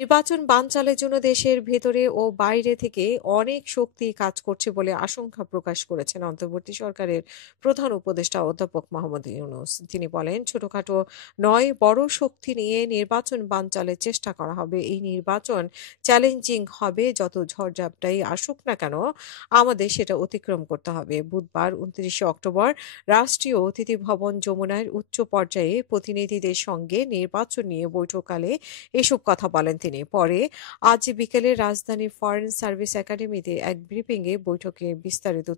নির্বাচন বানচালের জন্য দেশের ভেতরে ও বাইরে থেকে অনেক শক্তি কাজ করছে বলে আশঙ্কা প্রকাশ করেছেন অন্তর্বর্তী সরকারের প্রধান উপদেষ্টা অধ্যাপক মোহাম্মদ ইউনূস। তিনি বলেন, ছোটখাটো নয়, বড় শক্তি নিয়ে নির্বাচন বানচালের চেষ্টা করা হবে। এই নির্বাচন চ্যালেঞ্জিং হবে, যত ঝড়ঝাপটাই আসুক না কেন আমাদের সেটা অতিক্রম করতে হবে। বুধবার 29 অক্টোবর রাষ্ট্রীয় অতিথি ভবন যমুনার উচ্চ পর্যায়ে প্রতিনিধিদের সঙ্গে নির্বাচন নিয়ে বৈঠককালে এসব কথা বলেন তিনি। পরে আজ বিকেলে রাজধানীর ফরেন সার্ভিস একাডেমিতে এক ব্রিফিংয়ে বৈঠকে বিস্তারিত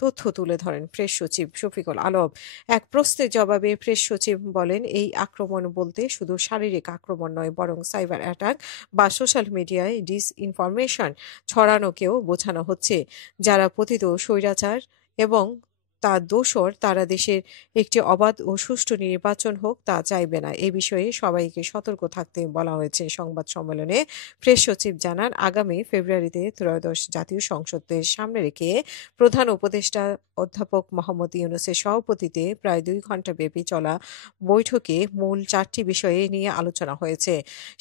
তথ্য তুলে ধরেন প্রেস সচিব শফিকুল আলম। এক প্রশ্নের জবাবে প্রেস সচিব বলেন, এই আক্রমণ বলতে শুধু শারীরিক আক্রমণ নয়, বরং সাইবার অ্যাটাক বা সোশ্যাল মিডিয়ায় ডিসইনফরমেশন ছড়ানোকেও বোঝানো হচ্ছে। যারা পতিত স্বৈরাচার এবং তার দোসর, তারা দেশের একটি অবাধ ও সুষ্ঠু নির্বাচন হোক তা চাইবে না। এ বিষয়ে সবাইকে সতর্ক থাকতে বলা হয়েছে। সংবাদ সম্মেলনে প্রেস সচিব জানান, আগামী ফেব্রুয়ারিতে ত্রয়োদশ জাতীয় সংসদের সামনে রেখে প্রধান উপদেষ্টা অধ্যাপক মোহাম্মদ ইউনূসের সভাপতিত্বে প্রায় 2 ঘণ্টা ব্যাপী চলা বৈঠকে মূল 4টি বিষয়ে নিয়ে আলোচনা হয়েছে।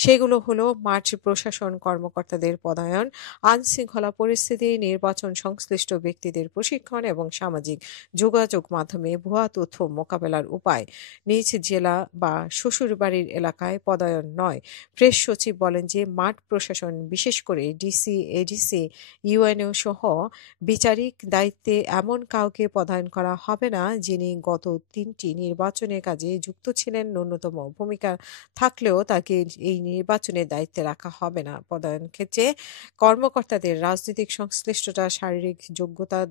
সেগুলো হলো মাঠ প্রশাসন কর্মকর্তাদের পদায়ন, আইনশৃঙ্খলা পরিস্থিতি, নির্বাচন সংশ্লিষ্ট ব্যক্তিদের প্রশিক্ষণ এবং সামাজিক যোগাযোগ মাধ্যমে ভুয়া তথ্য মোকাবেলার উপায়। নিজ জেলা বা শ্বশুরবাড়ির এলাকায় পদায়ন নয়। প্রেস সচিব বলেন যে মাঠ প্রশাসন, বিশেষ করে ডিসি, এডিসি, ইউএনও সহ বিচারিক দায়িত্বে এমন কাউকে পদায়ন করা হবে না যিনি গত 3টি নির্বাচনের কাজে যুক্ত ছিলেন। ন্যূনতম ভূমিকা থাকলেও তাকে এই নির্বাচনের দায়িত্বে রাখা হবে না। পদায়ন ক্ষেত্রে কর্মকর্তাদের রাজনৈতিক সংশ্লিষ্টতা, শারীরিক যোগ্যতা,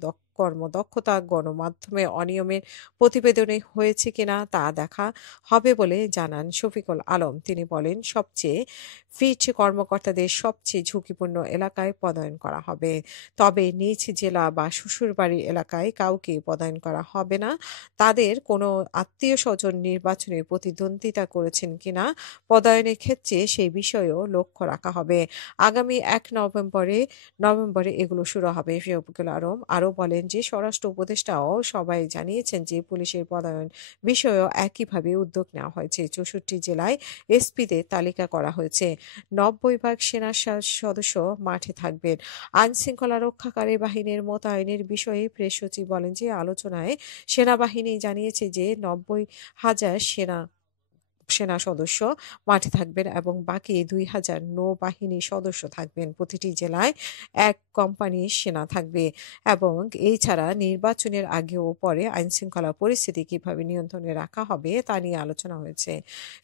কর্মদক্ষতা, গণমাধ্যমে অনিয়মের প্রতিবেদনে হয়েছে কিনা তা দেখা হবে বলে জানান শফিকুল আলম। তিনি বলেন, সবচেয়ে ফিট কর্মকর্তাদের সবচেয়ে ঝুঁকিপূর্ণ এলাকায় পদায়ন করা হবে। তবে নিজ জেলা বা শ্বশুরবাড়ির এলাকায় কাউকে পদায়ন করা হবে না। তাদের কোনো আত্মীয়-স্বজন নির্বাচনে প্রতিদ্বন্দ্বিতা করেছেন কিনা পদায়নের ক্ষেত্রে সেই বিষয়েও লক্ষ্য রাখা হবে। আগামী 1 নভেম্বরে এগুলো শুরু হবে। শফিকুল আলম আরও বলেন যে স্বরাষ্ট্র উপদেষ্টাও সবাই জানিয়েছেন যে পুলিশের পদায়ন বিষয়েও একইভাবে উদ্যোগ নেওয়া হয়েছে। 64 জেলায় এসপিদের তালিকা করা হয়েছে। 90 ভাগ সেনা সদস্য মাঠে থাকবেন। আইনশৃঙ্খলা রক্ষাকারী বাহিনীর মোতায়েনের বিষয়ে প্রেস সচিব বলেন যে আলোচনায় সেনাবাহিনী জানিয়েছে যে 90,000 সেনা সদস্য মাঠে থাকবেন এবং বাকি 2,000 নৌবাহিনী সদস্য থাকবেন। প্রতিটি জেলায় 1 কোম্পানি সেনা থাকবে এবং এছাড়া নির্বাচনের আগে ও পরে আইনশৃঙ্খলা পরিস্থিতি কিভাবে নিয়ন্ত্রণে রাখা হবে তা নিয়ে আলোচনা হয়েছে।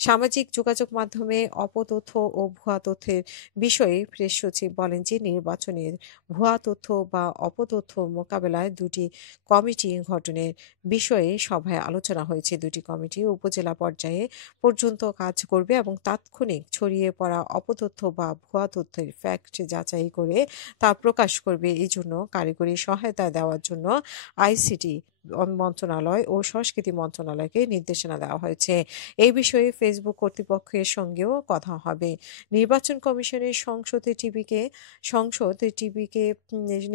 সামাজিক যোগাযোগ মাধ্যমে অপতথ্য ও ভুয়া তথ্যের বিষয়ে প্রেস সচিব বলেন যে নির্বাচনের ভুয়া তথ্য বা অপতথ্য মোকাবেলায় 2টি কমিটি গঠনের বিষয়ে সভায় আলোচনা হয়েছে। 2টি কমিটি উপজেলা পর্যায়ে পর্যন্ত কাজ করবে এবং তাৎক্ষণিক ছড়িয়ে পড়া অপতথ্য বা ভুয়া তথ্যের ফ্যাক্ট যাচাই করে তা প্রকাশ করবে। এই জন্য কারিগরি সহায়তা দেওয়ার জন্য আইসিটি মন্ত্রণালয় ও সংস্কৃতি মন্ত্রণালয়কে নির্দেশনা দেওয়া হয়েছে। এই বিষয়ে ফেসবুক কর্তৃপক্ষের সঙ্গেও কথা হবে। নির্বাচন কমিশনের সংসদ টিভিকে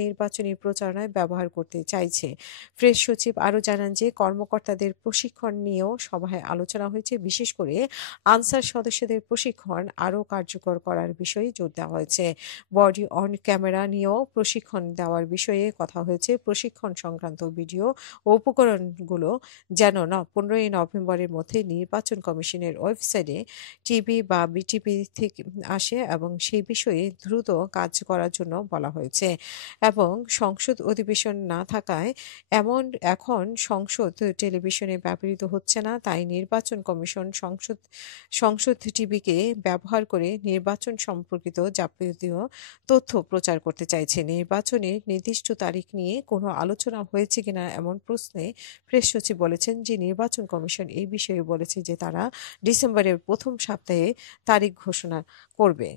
নির্বাচনী প্রচারণায় ব্যবহার করতে চাইছে। প্রেস সচিব আরও জানান যে কর্মকর্তাদের প্রশিক্ষণ নিয়েও সভায় আলোচনা হয়েছে। বিশেষ করে আনসার সদস্যদের প্রশিক্ষণ আরও কার্যকর করার বিষয়ে জোর দেওয়া হয়েছে। বডি অন ক্যামেরা নিয়েও প্রশিক্ষণ দেওয়ার বিষয়ে কথা হয়েছে। প্রশিক্ষণ সংক্রান্ত ভিডিও ও উপকরণগুলো যেন 15 নভেম্বরের মধ্যে নির্বাচন কমিশনের ওয়েবসাইটে টিভি বা বিটিভি থেকে আসে এবং সেই বিষয়ে দ্রুত কাজ করার জন্য বলা হয়েছে। এবং সংসদ অধিবেশন না থাকায় এখন সংসদ টেলিভিশনে ব্যবহৃত হচ্ছে না, তাই নির্বাচন কমিশন সংসদ টিভিকে ব্যবহার করে নির্বাচন সম্পর্কিত যাবতীয় তথ্য প্রচার করতে চাইছে। নির্বাচনের নির্দিষ্ট তারিখ নিয়ে কোনো আলোচনা হয়েছে কিনা এমন প্রশ্নে প্রেস সচিব বলেছেন যে নির্বাচন কমিশন এই বিষয়ে বলেছে যে তারা ডিসেম্বরের প্রথম সপ্তাহে তারিখ ঘোষণা করবে।